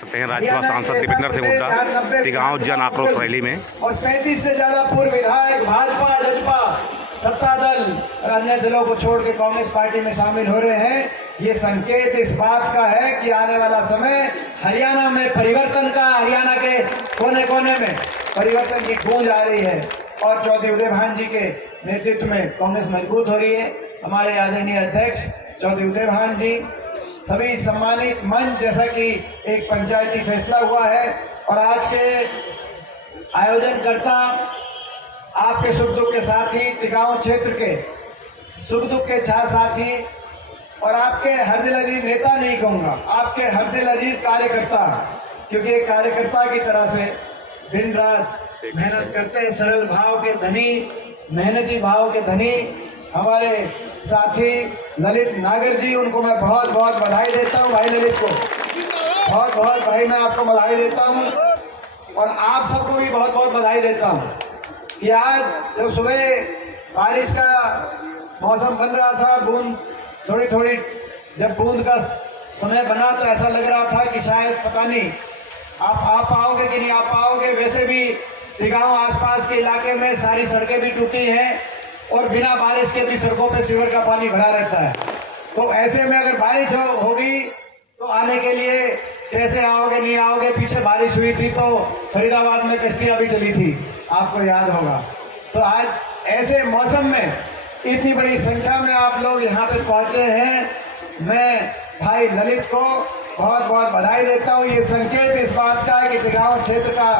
सकते हैं राज्यसभा सांसद दीपेंद्र सिंह हुड्डा तिगांव जन आक्रोश रैली में। और 35 से ज्यादा पूर्व विधायक भाजपा जजपा सत्ता दल और अन्य दलों को छोड़ के कांग्रेस पार्टी में शामिल हो रहे हैं। ये संकेत इस बात का है कि आने वाला समय हरियाणा में परिवर्तन का, हरियाणा के कोने कोने में परिवर्तन की गूंज आ रही है और चौधरी उदय भान जी के नेतृत्व में कांग्रेस मजबूत हो रही है। हमारे आदरणीय अध्यक्ष चौधरी उदय भान जी, सभी सम्मानित मंच, जैसा कि एक पंचायती फैसला हुआ है और आज के आयोजनकर्ता आपके सुख दुख के साथी, तिगांव क्षेत्र के सुख दुख के साथी और आपके हर दिल अजीज नेता नहीं कहूँगा, आपके हर दिल अजीज कार्यकर्ता, क्योंकि एक कार्यकर्ता की तरह से दिन रात मेहनत करते हैं, सरल भाव के धनी, मेहनती भाव के धनी हमारे साथी ललित नागर जी, उनको मैं बहुत बहुत बधाई देता हूँ। भाई ललित को बहुत बहुत भाई मैं आपको बधाई देता हूँ और आप सबको भी बहुत बहुत बधाई देता हूँ कि आज जब सुबह बारिश का मौसम बन रहा था, बूंद थोड़ी थोड़ी जब बूंद का समय बना तो ऐसा लग रहा था कि शायद पता नहीं आप आ पाओगे कि नहीं आ पाओगे। वैसे भी तिगांव आसपास के इलाके में सारी सड़कें भी टूटी हैं और बिना बारिश के भी सड़कों पे सीवर का पानी भरा रहता है। तो ऐसे में अगर बारिश होगी तो आने के लिए कैसे आओगे, नहीं आओगे। पीछे बारिश हुई थी तो फरीदाबाद में कश्तियां भी चली थी, आपको याद होगा। तो आज ऐसे मौसम में इतनी बड़ी संख्या में आप लोग यहाँ पे पहुंचे हैं, मैं भाई ललित को बहुत बहुत बधाई देता हूँ। ये संकेत इस बात का है कि तिगांव क्षेत्र का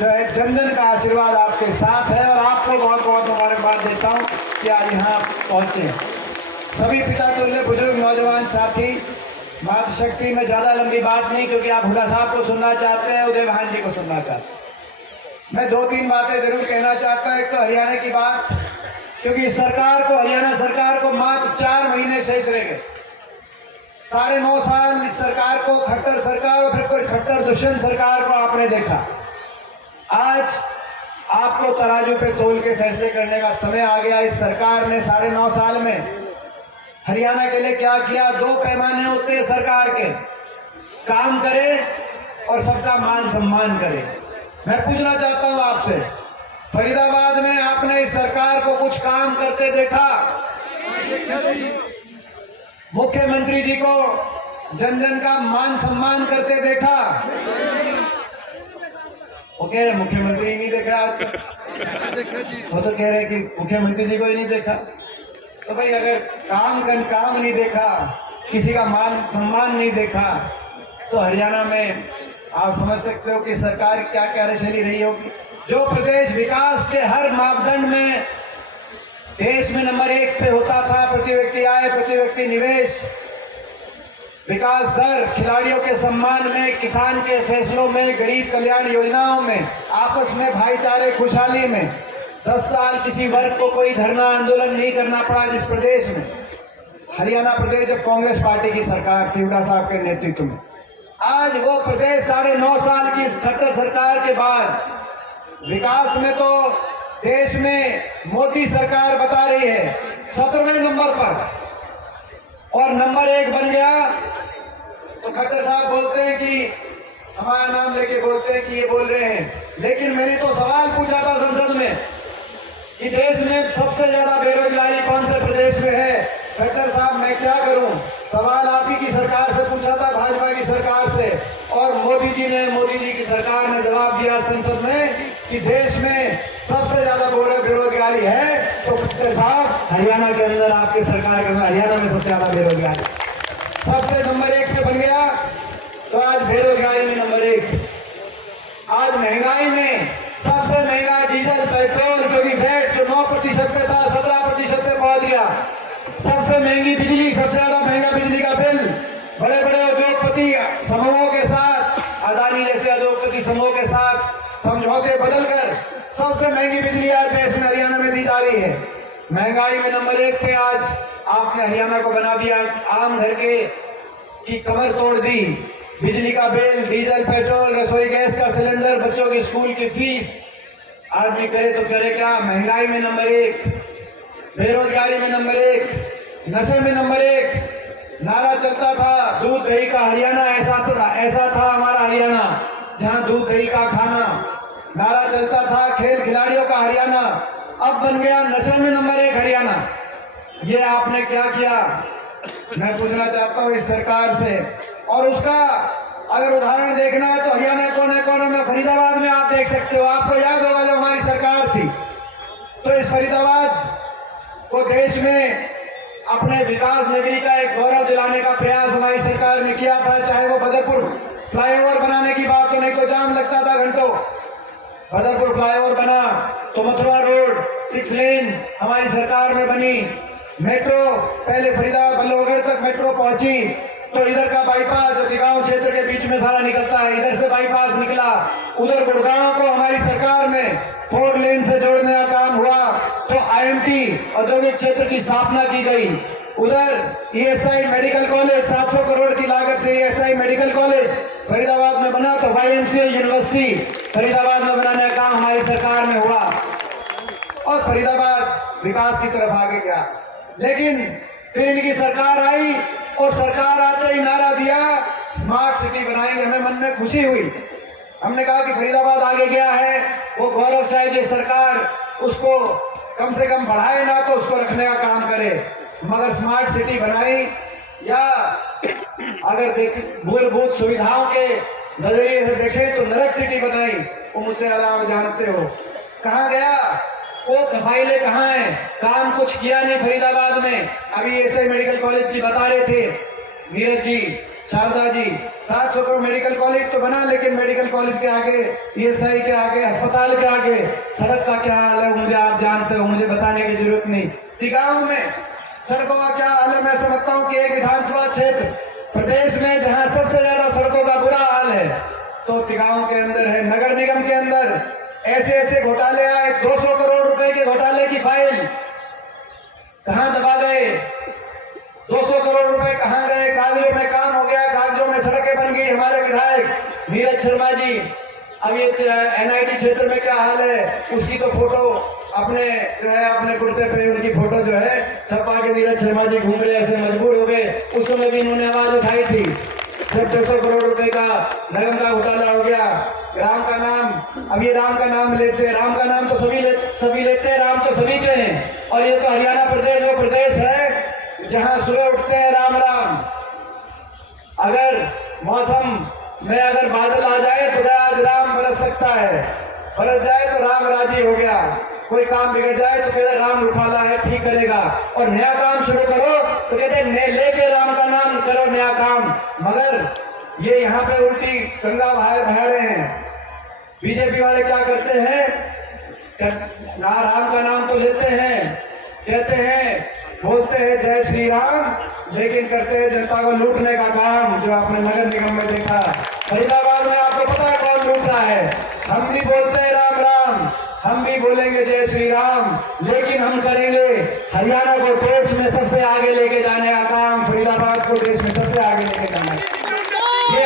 जो है जन जन का आशीर्वाद आपके साथ है और आपको बहुत बहुत मुबारकबाद देता हूँ कि आज यहाँ पहुँचे। सभी पिता तुल्य बुजुर्ग नौजवान साथी, मातृशक्ति में ज़्यादा लंबी बात नहीं, क्योंकि आप हुड्डा साहब को सुनना चाहते हैं, उदय भान जी को सुनना चाहते हैं। मैं 2-3 बातें जरूर कहना चाहता हूँ। एक तो हरियाणा की बात, क्योंकि सरकार को, हरियाणा सरकार को मात्र 4 महीने शेष रह गए। 9.5 साल इस सरकार को, खट्टर सरकार और फिर कोई खट्टर दुष्यंत सरकार को आपने देखा। आज आपको तराजू पे तोल के फैसले करने का समय आ गया। इस सरकार ने 9.5 साल में हरियाणा के लिए क्या किया? 2 पैमाने होते हैं सरकार के, काम करे और सबका मान सम्मान करे। मैं पूछना चाहता हूं आपसे, फरीदाबाद में आपने इस सरकार को कुछ काम करते देखा? मुख्यमंत्री जी को जन जन का मान सम्मान करते देखा? वो कह रहे मुख्यमंत्री ही नहीं देखा आज तक। वो तो कह रहे कि मुख्यमंत्री जी को ही नहीं देखा। तो भाई अगर काम नहीं देखा, किसी का मान सम्मान नहीं देखा, तो हरियाणा में आप समझ सकते हो कि सरकार क्या कार्यशैली रही होगी। जो प्रदेश विकास के हर मापदंड में देश में नंबर 1 पे होता था, प्रति व्यक्ति आय, प्रति व्यक्ति निवेश, विकास दर, खिलाड़ियों के सम्मान में, किसान के फैसलों में, गरीब कल्याण योजनाओं में, आपस में भाईचारे, खुशहाली में 10 साल किसी वर्ग को कोई धरना आंदोलन नहीं करना पड़ा। जिस प्रदेश में, हरियाणा प्रदेश जब कांग्रेस पार्टी की सरकार थी हुड्डा साहब के नेतृत्व में, आज वो प्रदेश 9.5 साल की इस खट्टर सरकार के बाद विकास में तो देश में मोदी सरकार बता रही है 17वें नंबर पर और नंबर 1 बन गया। तो खट्टर साहब बोलते हैं कि हमारा नाम लेके बोलते हैं कि ये बोल रहे हैं, लेकिन मैंने तो सवाल पूछा था संसद में कि देश में सबसे ज्यादा बेरोजगारी कौन से प्रदेश में है। खट्टर साहब मैं क्या करूं, सवाल आप ही की सरकार से पूछा था, भाजपा की सरकार से, और मोदी जी की सरकार ने जवाब दिया संसद में कि देश में सबसे ज्यादा बेरोजगारी है। तो खट्टर साहब हरियाणा के अंदर, आपकी सरकार के अंदर हरियाणा में सबसे ज्यादा बेरोजगारी, सबसे नंबर 1 पे बन गया। तो आज बेरोजगारी में नंबर 1, आज महंगाई में सबसे महंगा डीजल पेट्रोल, क्योंकि वैट जो 9% पे था 17% पे पहुंच गया। सबसे महंगी बिजली, सबसे ज्यादा महंगा बिजली का बिल, बड़े बड़े उद्योगपति समूहों के साथ, अदानी जैसे उद्योगपति समूह के साथ समझौते बदलकर सबसे महंगी बिजली आज देश में हरियाणा में दी जा रही है। महंगाई में नंबर 1 पे आज आपने हरियाणा को बना दिया। आम घर के की कमर तोड़ दी, बिजली का बिल, डीजल पेट्रोल, रसोई गैस का सिलेंडर, बच्चों की स्कूल की फीस, आदमी करे तो करे क्या। महंगाई में नंबर 1, बेरोजगारी में नंबर 1, नशे में नंबर 1, नारा चलता था दूध दही का हरियाणा, ऐसा था हमारा हरियाणा जहां दूध दही का खाना। नारा चलता था खेल खिलाड़ियों का हरियाणा, अब बन गया नशे में नंबर 1 हरियाणा। ये आपने क्या किया, मैं पूछना चाहता हूँ इस सरकार से। और उसका अगर उदाहरण देखना है तो हरियाणा कोने कोने में, फरीदाबाद में आप देख सकते हो। आपको याद होगा जब हमारी सरकार थी तो इस फरीदाबाद को देश में अपने विकास नगरी का एक गौरव दिलाने का प्रयास हमारी सरकार ने किया था। चाहे वो बदरपुर फ्लाईओवर बनाने की बात हो, नहीं तो जाम लगता था घंटों। बदरपुर फ्लाईओवर बना तो मथुरा रोड 6 लेन हमारी सरकार में बनी। मेट्रो पहले फरीदाबाद बल्लभगढ़ तक मेट्रो पहुंची तो इधर का बाईपास जो टिकाऊ क्षेत्र के बीच में सारा निकलता है, इधर से बाईपास निकला। उधर गुड़गांव को हमारी सरकार में 4 लेन से जोड़ने का काम हुआ तो IMT औद्योगिक क्षेत्र की स्थापना की गई। उधर ESI मेडिकल कॉलेज 700 करोड़ की लागत से ESI मेडिकल कॉलेज फरीदाबाद में बना तो YMCA यूनिवर्सिटी फरीदाबाद में बनाने का काम हमारी सरकार में हुआ और फरीदाबाद विकास की तरफ आगे गया। लेकिन फिर इनकी सरकार आई और सरकार आते ही नारा दिया स्मार्ट सिटी बनाएंगे। हमें मन में खुशी हुई, हमने कहा कि फरीदाबाद आगे गया है, वो गौरवशाली सरकार उसको कम से कम बढ़ाए ना तो उसको रखने का काम करे। मगर स्मार्ट सिटी बनाई या अगर मूलभूत सुविधाओं के नजरिए से देखें तो नरक सिटी बनाई, वो मुझसे ज्यादा आप जानते हो। कहाँ गया वो फाइलें कहाँ हैं, काम कुछ किया नहीं फरीदाबाद में। अभी ESI मेडिकल कॉलेज की बता रहे थे नीरज जी, शारदा जी, 700 करोड़ मेडिकल कॉलेज तो बना, लेकिन मेडिकल कॉलेज के आगे, ESI के आगे, अस्पताल के आगे सड़क का क्या हाल है मुझे आप जानते हो, मुझे बताने की जरूरत नहीं। टिकाऊ में सड़कों का क्या हाल है, मैं समझता हूँ कि एक विधानसभा क्षेत्र प्रदेश में जहाँ सबसे ज्यादा सड़कों का बुरा हाल है तो टिकाऊ के अंदर है। नगर निगम के अंदर ऐसे ऐसे घोटाले आए, 200 करोड़ रुपए के घोटाले की फाइल कहां दबा गए, 200 करोड़ रुपए कहां गए, कागजों में काम हो गया, कागजों में सड़कें बन गई। हमारे विधायक नीरज शर्मा जी, अब ये NIT क्षेत्र में क्या हाल है, उसकी तो फोटो अपने जो है अपने कुर्ते पे उनकी फोटो जो है छपा के नीरज शर्मा जी घूम रहे, ऐसे मजबूर हो गए। उस समय भी इन्होंने आवाज उठाई थी जब 200 करोड़ रुपए का नगम का घोटाला हो गया। राम का नाम, अब ये राम का नाम लेते हैं, राम का नाम तो सभी लेते हैं, राम तो सभी के हैं। और ये तो हरियाणा प्रदेश वो प्रदेश है जहां सुबह उठते हैं राम राम। अगर मौसम में अगर बादल आ जाए तो आज राम बरस सकता है, बरस जाए तो राम राजी हो गया। कोई काम बिगड़ जाए तो कहते राम रुखाला है, ठीक करेगा। और नया काम शुरू करो तो कहते लेके राम का नाम करो नया काम। मगर ये यहाँ पे उल्टी गंगा बहा रहे हैं। बीजेपी वाले क्या करते हैं, ना राम का नाम तो लेते हैं, कहते हैं, बोलते हैं जय श्री राम, लेकिन करते हैं जनता को लूटने का काम, जो आपने नगर निगम में देखा। फरीदाबाद में आपको पता है कौन लूट रहा है। हम भी बोलते हैं राम राम, हम भी बोलेंगे जय श्री राम, लेकिन हम करेंगे हरियाणा को देश में सबसे आगे लेके जाने का काम, फरीदाबाद को देश में सबसे आगे लेके जाना। ये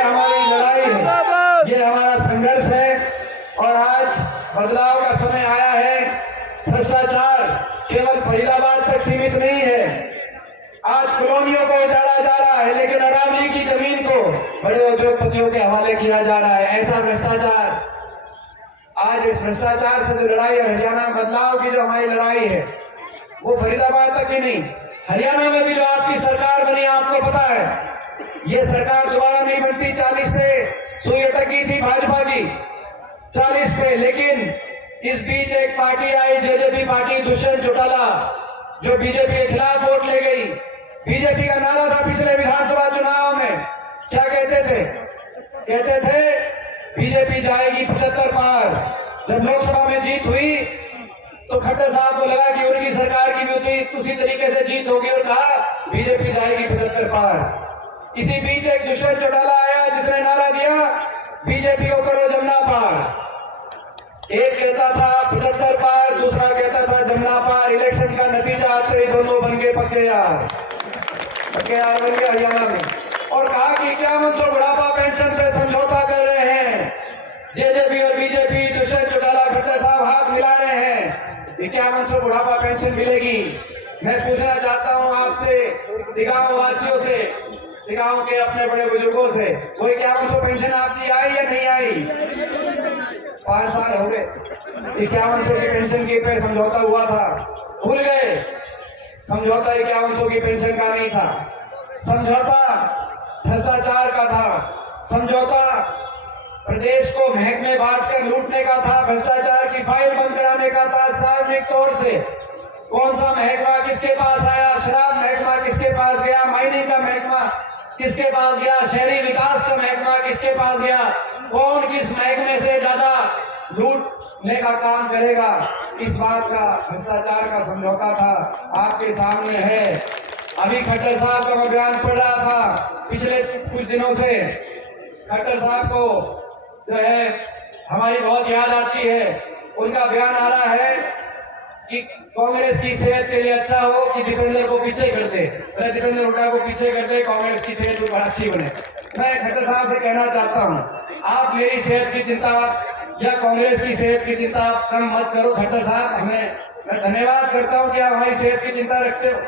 हमारी लड़ाई है, ये हमारा संघर्ष है। और आज बदलाव का समय आया है। भ्रष्टाचार केवल फरीदाबाद तक सीमित नहीं है, आज कॉलोनियों को उजाड़ा जा रहा है, लेकिन अरावली की जमीन को बड़े उद्योगपतियों के हवाले किया जा रहा है। ऐसा भ्रष्टाचार, आज इस भ्रष्टाचार से जो लड़ाई है, हरियाणा बदलाव की जो हमारी लड़ाई है, वो फरीदाबाद तक ही नहीं, हरियाणा में भी जो आपकी सरकार बनी, आपको पता है ये सरकार दोबारा नहीं बनती। 40 पे सुई अटकी थी भाजपा की, 40 पे, लेकिन इस बीच एक पार्टी आई, जेजेपी पार्टी, दुष्यंत चौटाला, जो बीजेपी के खिलाफ वोट ले गई। बीजेपी का नारा था पिछले विधानसभा चुनाव में, क्या कहते थे, कहते थे बीजेपी जाएगी 75 पार। जब लोकसभा में जीत हुई तो खट्टर साहब को लगा कि उनकी सरकार की भी उसी तरीके से जीत होगी और कहा बीजेपी जाएगी 75 पार। इसी बीच एक दुष्यंत चौटाला आया जिसने नारा दिया बीजेपी को करो जमुना पार। एक कहता था 75 पार, दूसरा कहता था जमुना पार। इलेक्शन का नतीजा आते ही दोनों बन गए पक्के यार, पक्के यार बन गए हरियाणा में। और कहा कि 5100 बुढ़ापा पेंशन पे समझौता कर रहे हैं। जेजेपी और बीजेपी, दुष्यंत चौटाला, खट्टर साहब हाथ मिला रहे हैं, 5100 बुढ़ापा पेंशन मिलेगी। मैं पूछना चाहता हूं आपसे, टिकाऊ वासियों से, टिकाऊ के अपने बड़े बुजुर्गों से, कोई 5100 पेंशन आपकी आई या नहीं आई? 5 साल हो गए 5100 की पेंशन की पे समझौता हुआ था, भूल गए? समझौता 5100 की पेंशन का नहीं था, समझौता भ्रष्टाचार का था, समझौता प्रदेश को महकमे बांटकर लूटने का था, भ्रष्टाचार की फाइल बंद कराने का था सार्वजनिक तौर से। कौन सा महकमा किसके पास आया? शराब महकमा किसके पास गया? माइनिंग का महकमा किसके पास गया? शहरी विकास का महकमा किसके पास गया? कौन किस महकमे से ज्यादा लूटने का काम करेगा? इस बात का भ्रष्टाचार का समझौता था, आपके सामने है। अभी खट्टर साहब का मैं बयान पढ़ रहा था पिछले कुछ दिनों से। खट्टर साहब को जो है हमारी बहुत याद आती है। उनका बयान आ रहा है कि कांग्रेस की सेहत के लिए अच्छा हो कि दीपेंद्र को पीछे कर दे, दीपेंद्र हुड्डा को पीछे कर दे, कांग्रेस की सेहत ऊपर अच्छी बने। मैं खट्टर साहब से कहना चाहता हूं, आप मेरी सेहत की चिंता या कांग्रेस की सेहत की चिंता आप कम मत करो खट्टर साहब। मैं धन्यवाद करता हूं कि आप हमारी सेहत की चिंता रखते हो।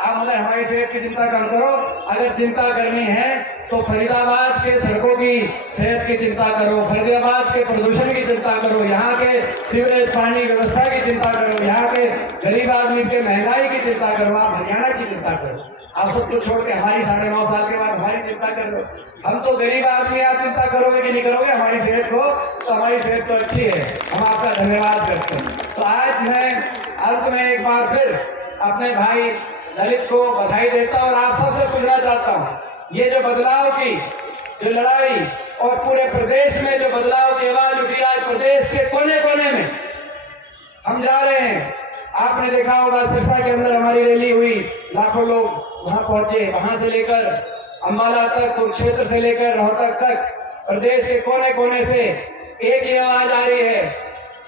आप मतलब हमारी सेहत की चिंता कम करो। अगर चिंता करनी है तो फरीदाबाद के सड़कों की सेहत की चिंता करो, फरीदाबाद के प्रदूषण की चिंता करो, यहाँ के सीवरेज पानी व्यवस्था की चिंता करो, यहाँ के गरीब आदमी के महंगाई की चिंता करो, आप हरियाणा की चिंता करो। आप सब कुछ छोड़ के हमारी 9.5 साल के बाद हमारी चिंता कर लो। हम तो गरीब आदमी, आप चिंता करोगे कि नहीं करोगे हमारी सेहत को? तो हमारी सेहत तो अच्छी है, हम आपका धन्यवाद करते हैं। तो आज मैं अंत में एक बार फिर अपने भाई दलित को बधाई देता हूं और आप सबसे पूछना चाहता हूं, ये जो बदलाव की जो लड़ाई और पूरे प्रदेश में जो बदलाव की आवाज उठी, आज प्रदेश के कोने कोने में हम जा रहे हैं। आपने देखा होगा सिरसा के अंदर हमारी रैली हुई, लाखों लोग वहां पहुंचे, वहां से लेकर अंबाला तक, कुरुक्षेत्र से लेकर रोहतक तक प्रदेश के कोने कोने से एक ही आवाज आ रही है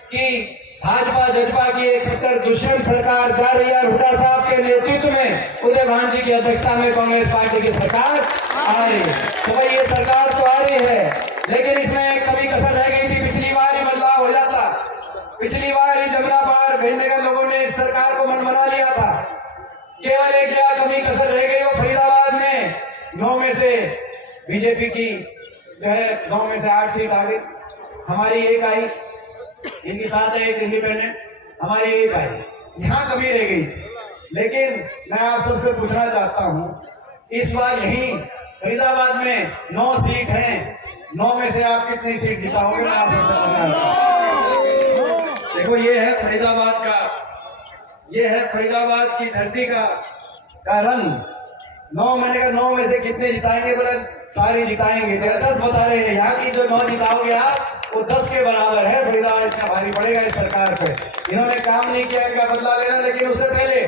कि भाजपा जजपा की एक कट्टर दुष्यंत सरकार जा रही है। हुड्डा साहब के नेतृत्व में, उदय भान जी की अध्यक्षता में कांग्रेस पार्टी की सरकार आ रही है। तो भाई ये सरकार तो आ रही है, लेकिन इसमें एक कमी कसर रह गई थी। पिछली बार ही बदलाव हो जाता, पिछली बार ही जमुना पार भेजने का लोगों ने इस सरकार को मन बना लिया था। केवल एक जगह कमी कसर रह गई, वो फरीदाबाद में 9 में से बीजेपी की जो है 9 में से 8 सीट आ गई, हमारी एक आई, इनकी 7 है, एक इंडिपेंडेंट, हमारी एक आई, यहाँ कमी रह गई। लेकिन मैं आप सबसे पूछना चाहता हूँ, इस बार यही फरीदाबाद में 9 सीट हैं, 9 में से आप कितनी सीट जिताओगे? मैं आप सबसे पूछना। देखो ये है फरीदाबाद का, ये है फरीदाबाद की धरती का रंग। 9 मैंने कहा 9 में से कितने जिताएंगे? बोले सारे जिताएंगे। 10 बता रहे हैं, यहाँ की जो 9 जिताओगे आप वो 10 के बराबर है। फरीदाबाद इतना भारी पड़ेगा इस सरकार पे। इन्होंने काम नहीं किया, इनका बदला लेना। लेकिन उससे पहले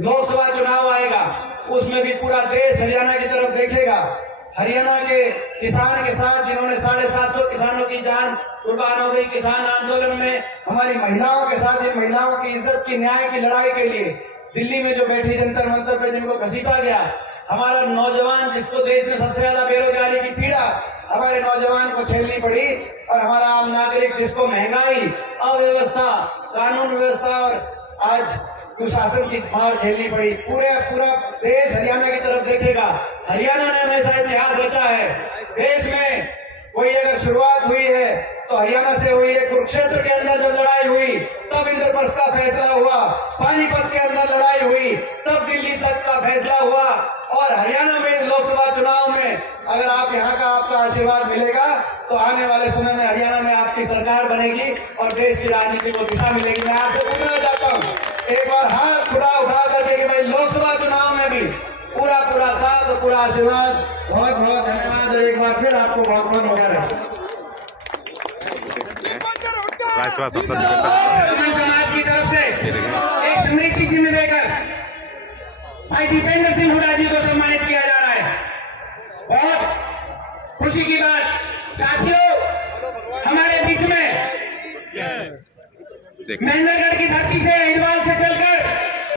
लोकसभा चुनाव आएगा, उसमें भी पूरा देश हरियाणा की तरफ देखेगा। हरियाणा के किसान के साथ जिन्होंने 750 किसानों की जान कुर्बान हो गई किसान आंदोलन में, हमारी महिलाओं के साथ, इन महिलाओं की इज्जत की, न्याय की लड़ाई के लिए दिल्ली में जो बैठी जंतर मंतर पे जिनको घसीटा गया, हमारा नौजवान जिसको देश में सबसे ज्यादा बेरोजगारी की पीड़ा हमारे नौजवान को झेलनी पड़ी, और हमारा आम नागरिक जिसको महंगाई, अव्यवस्था, कानून व्यवस्था और आज कुशासन की मार झेलनी पड़ी, पूरा देश हरियाणा की तरफ देखेगा। हरियाणा ने हमेशा इतिहास रचा है। देश में कोई अगर शुरुआत हुई है तो हरियाणा से हुई है। कुरुक्षेत्र के अंदर जब लड़ाई हुई तब इंद्रप्रस्थ का फैसला हुआ, पानीपत के अंदर लड़ाई हुई तब दिल्ली तक का फैसला हुआ, और हरियाणा में लोकसभा चुनाव में अगर आप यहाँ का आपका आशीर्वाद मिलेगा तो आने वाले समय में हरियाणा में आपकी सरकार बनेगी और देश की राजनीति को दिशा मिलेगी। मैं आपसे पूछना चाहता हूँ, एक बार हाथ खुला उठा करके कि भाई लोकसभा चुनाव में भी पूरा साथ और पूरा आशीर्वाद। बहुत बहुत धन्यवाद, और एक बार फिर आपको बहुत बहुत मुबारक। समाज की तरफ से एक स्मृति चिन्ह देकर भाई दीपेंद्र सिंह हुड्डा जी को सम्मानित किया जा रहा है। बहुत खुशी की बात साथियों, हमारे बीच में महेंद्रगढ़ की धरती से हिंदवाल से चलकर